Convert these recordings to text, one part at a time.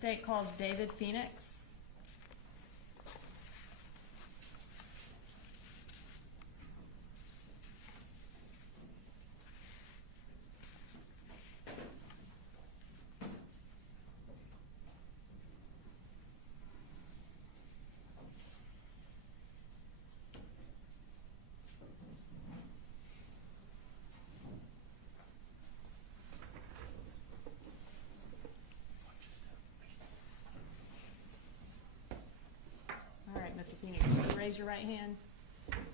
state calls David Phenix. All right, Mr. Phoenix, raise your right hand.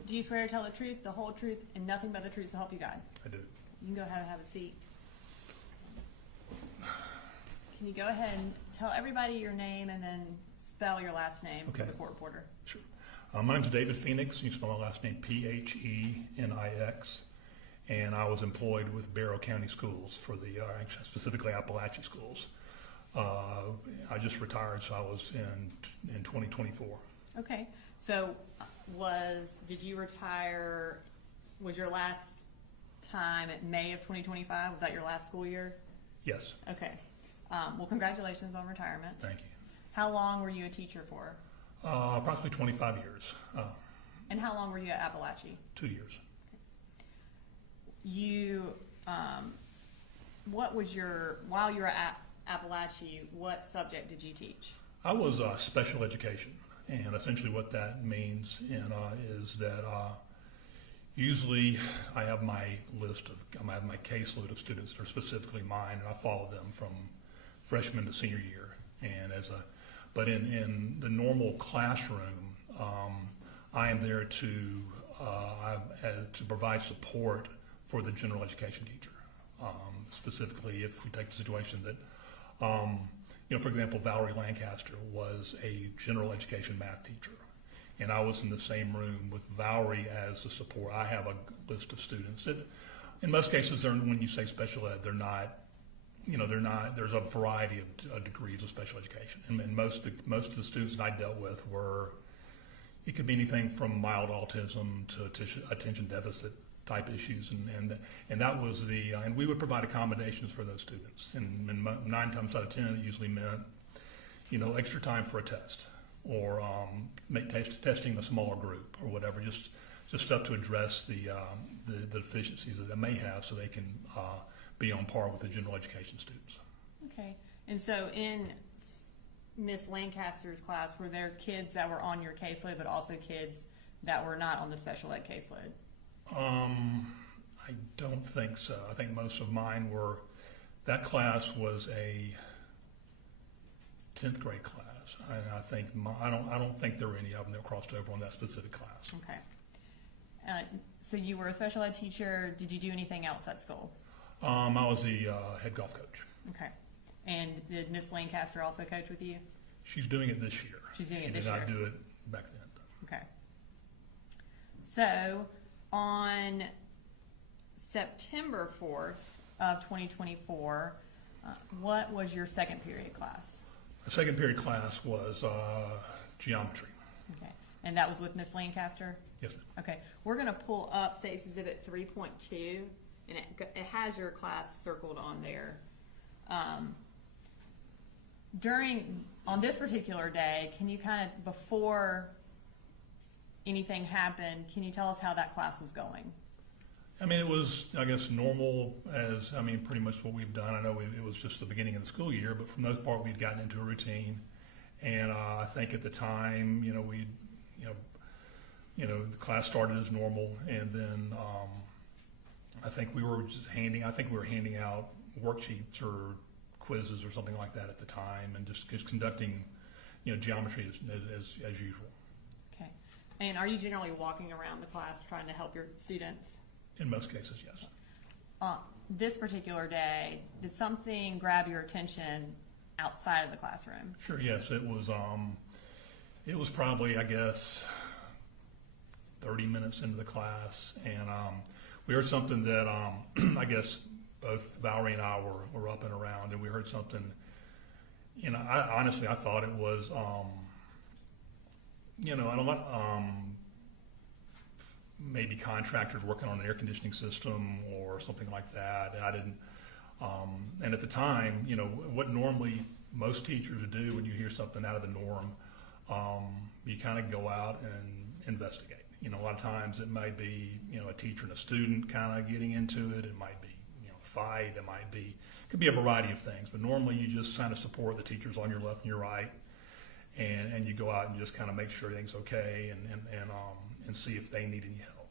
Do you swear to tell the truth, the whole truth, and nothing but the truth to help you God? I do. You can go ahead and have a seat. Can you go ahead and tell everybody your name and then spell your last name for the court reporter? Sure. My name's David Phenix. You spell my last name Phenix. And I was employed with Barrow County Schools for the, specifically Apalachee schools. I just retired, so I was in 2024. Okay, so did you retire, was your last time at May of 2025? Was that your last school year? Yes. Okay. Well, congratulations on retirement. Thank you. How long were you a teacher for? Approximately 25 years. And how long were you at Apalachee? 2 years. While you were at Apalachee, what subject did you teach? I was special education, and essentially what that means is that usually I have my caseload of students that are specifically mine, and I follow them from freshman to senior year. And but in the normal classroom, I am there to provide support for the general education teacher. Specifically, if we take the situation that, for example, Valerie Lancaster was a general education math teacher, and I was in the same room with Valerie as the support. I have a list of students that, in most cases, when you say special ed, they're not. There's a variety of degrees of special education, and most of the students that I dealt with it could be anything from mild autism to attention deficit type issues, and that was and we would provide accommodations for those students, and 9 times out of 10 it usually meant, extra time for a test, or testing a smaller group or whatever, just stuff to address the deficiencies that they may have, so they can be on par with the general education students. Okay, and so in Miss Lancaster's class, were there kids that were on your caseload, but also kids that were not on the special ed caseload? I don't think so. I think most of mine were. That class was a 10th grade class, and I don't think there were any of them that crossed over on that specific class. Okay. So you were a special ed teacher. Did you do anything else at school? I was the head golf coach. Okay. And did Miss Lancaster also coach with you? She's doing it this year. She's doing it this year. She year. did not do it back then. Okay. So on September 4th of 2024, what was your second period class? The second period class was geometry. Okay. And that was with Miss Lancaster? Yes, ma'am. Okay. We're going to pull up State's Exhibit 3.2, and it has your class circled on there. On this particular day, can you before anything happened, can you tell us how that class was going? It was, I guess, normal pretty much what we've done. I know it was just the beginning of the school year, but for the most part, we'd gotten into a routine. And I think at the time, the class started as normal, and then I think we were handing out worksheets or quizzes or something like that at the time, and just conducting, geometry as usual. Okay. And are you generally walking around the class trying to help your students? In most cases, yes. This particular day, did something grab your attention outside of the classroom? Sure. Yes, it was probably, I guess, 30 minutes into the class, and we heard something that I guess both Valerie and I were up and around, and we heard something. I thought it was, maybe contractors working on an air conditioning system or something like that. I didn't, and at the time, what normally most teachers do when you hear something out of the norm, you kind of go out and investigate. You know, a lot of times it might be, you know, a teacher and a student kind of getting into it. It might be, you know, fight. Could be a variety of things. But normally you just kind of support the teachers on your left and your right, and you go out and just kind of make sure everything's okay and see if they need any help.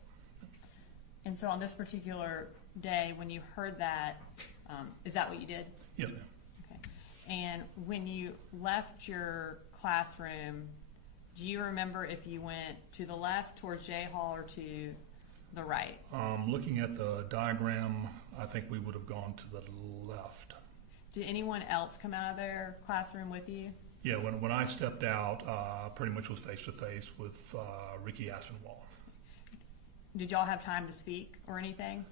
And so on this particular day, when you heard that, is that what you did? Yes, ma'am. Okay. And when you left your classroom, do you remember if you went to the left towards J Hall or to the right? Looking at the diagram, I think we would have gone to the left. Did anyone else come out of their classroom with you? Yeah, when I stepped out, pretty much was face to face with Ricky Asenwall. Did y'all have time to speak or anything?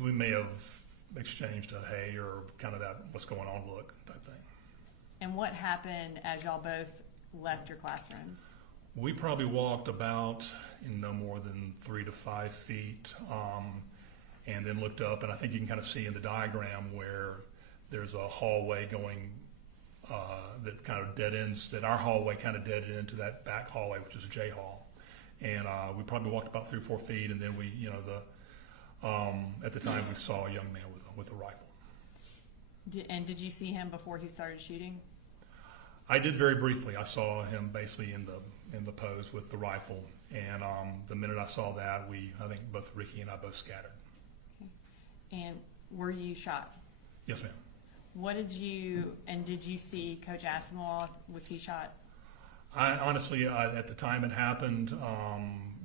We may have exchanged a hey or kind of that what's going on look type thing. And what happened as y'all both left your classrooms? We probably walked about in no more than 3 to 5 feet, and then looked up, and I think you can kind of see in the diagram where there's a hallway going that kind of dead ends, that our hallway kind of dead into that back hallway, which is J Hall. And we probably walked about 3 or 4 feet, and then we, you know, at the time we saw a young man with a rifle. Did you see him before he started shooting? I did very briefly. I saw him basically in the pose with the rifle, and the minute I saw that, I think both Ricky and I both scattered. Okay. And were you shot? Yes, ma'am. Did you see Coach Asenwall? Was he shot? I honestly, at the time it happened,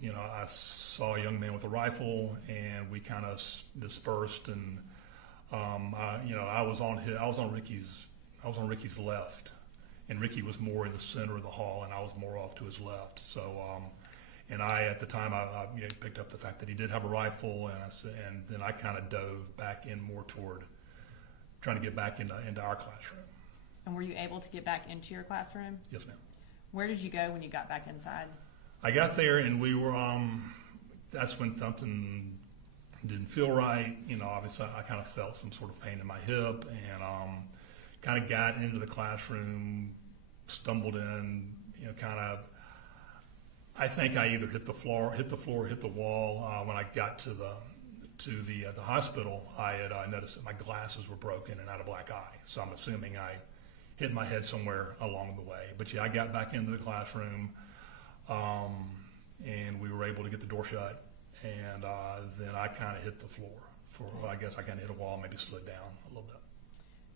you know, I saw a young man with a rifle, and we kind of dispersed, and you know, I was on Ricky's left, and Ricky was more in the center of the hall, and I was more off to his left. So, and at the time, I you know, picked up the fact that he did have a rifle, and then I kind of dove back in more toward trying to get back into our classroom. And were you able to get back into your classroom? Yes, ma'am. Where did you go when you got back inside? I got there, and we were, that's when something didn't feel right. You know, obviously I kind of felt some sort of pain in my hip, and kind of got into the classroom, stumbled in, you know, kind of, I think I either hit the floor, hit the wall. When I got to the hospital, I had noticed that my glasses were broken and I had a black eye. So I'm assuming I hit my head somewhere along the way. But yeah, I got back into the classroom, and we were able to get the door shut. And then I kind of hit the floor. I guess I kind of hit a wall, maybe slid down a little bit.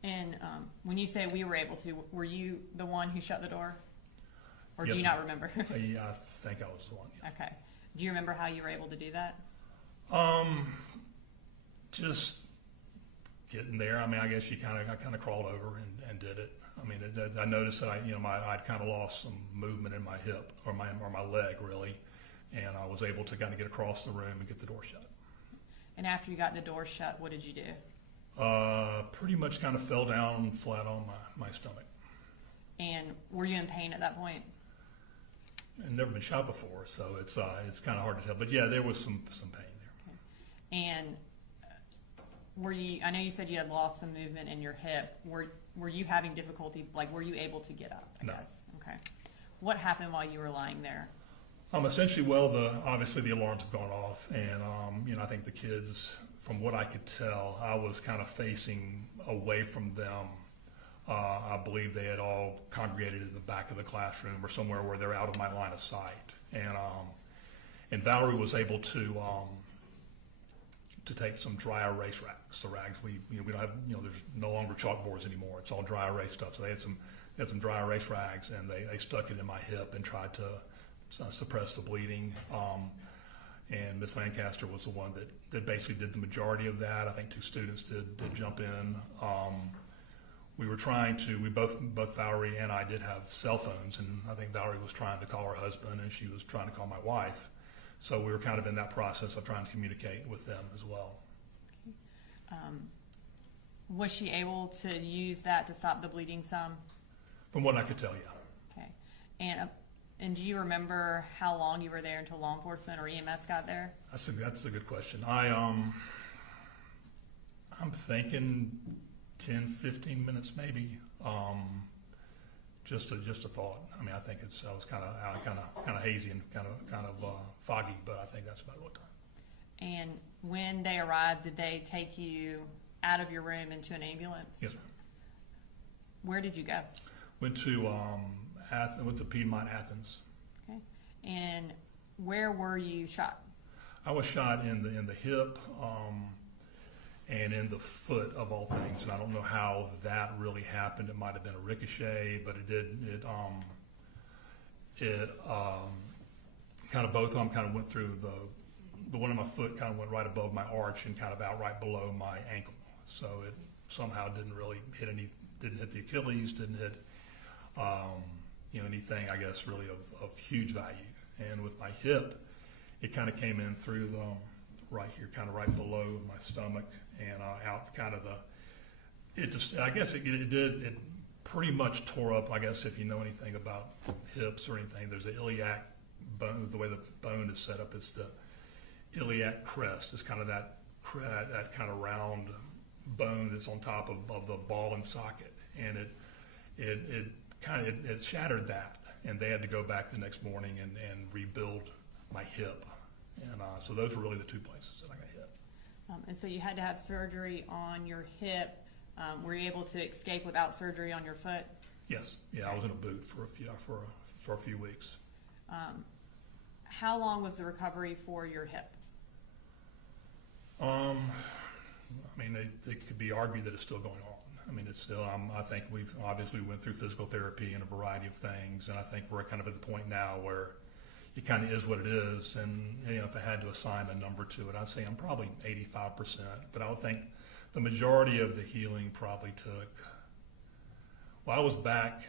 And when you say we were able to, were you the one who shut the door? Or Yes, do you not remember? I think I was the one. Yeah. Okay. Do you remember how you were able to do that? Just getting there. I mean, I guess I kind of crawled over and did it. I mean, I noticed that I'd kind of lost some movement in my hip or my leg really, and I was able to kind of get across the room and get the door shut. And after you got the door shut, what did you do? Pretty much kind of fell down flat on my stomach. And were you in pain at that point? I've never been shot before, so it's kind of hard to tell. But yeah, there was some pain there. Okay. And I know you said you had lost some movement in your hip. Were you having difficulty, like were you able to get up, I No. guess? Okay. What happened while you were lying there? Essentially, obviously the alarms have gone off, and you know, I think the kids, from what I could tell, I was kind of facing away from them. I believe they had all congregated in the back of the classroom or somewhere where they're out of my line of sight, and Valerie was able to take some dry erase rags. The rags we don't have, there's no longer chalkboards anymore. It's all dry erase stuff. So they had some dry erase rags, and they stuck it in my hip and tried to suppress the bleeding. And Miss Lancaster was the one that basically did the majority of that. I think 2 students did jump in. We were both Valerie and I did have cell phones, and I think Valerie was trying to call her husband and she was trying to call my wife. So we were kind of in that process of trying to communicate with them as well. Was she able to use that to stop the bleeding some? From what I could tell, yeah. Okay. And do you remember how long you were there until law enforcement or EMS got there? That's a good question. I'm thinking 10, 15 minutes maybe. Just a thought. I mean, I think I was kind of hazy and kind of foggy, but I think that's about what time. And when they arrived, did they take you out of your room into an ambulance? Yes, ma'am. Where did you go? Went to went to Piedmont, Athens. Okay. And where were you shot? I was shot in the hip and in the foot of all things, and I don't know how that really happened. It might have been a ricochet, but it did. It kind of both of them kind of went through the one of my foot kind of went right above my arch and kind of out right below my ankle. So it somehow didn't really didn't hit the Achilles, didn't hit anything I guess really of huge value. And with my hip, it kind of came in through the right here, kind of right below my stomach and out kind of it pretty much tore up. I guess if you know anything about hips or anything, there's the iliac bone. The way the bone is set up, it's the iliac crest. It's kind of that kind of round bone that's on top of the ball and socket, and it shattered that, and they had to go back the next morning and rebuild my hip, and so those were really the two places that I got hit. And so you had to have surgery on your hip. Were you able to escape without surgery on your foot? Yes. Yeah, I was in a boot for a few weeks. How long was the recovery for your hip? I mean, it could be argued that it's still going on. I mean, it's still. I think we've obviously went through physical therapy and a variety of things, and I think we're kind of at the point now where it kind of is what it is. And if I had to assign a number to it, I'd say I'm probably 85%. But I would think the majority of the healing probably took. Well, I was back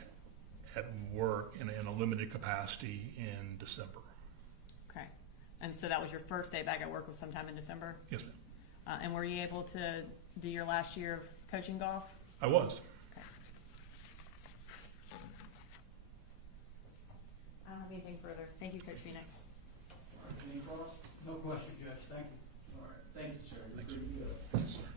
at work in a limited capacity in December. Okay, and so that was your first day back at work was sometime in December? Yes, ma'am. And were you able to do your last year of coaching golf? I was. Okay. I don't have anything further. Thank you, Coach Phenix. All right, any calls? No question, Judge. Thank you. All right. Thank you, sir. Thanks. You're pretty good. Thanks, sir.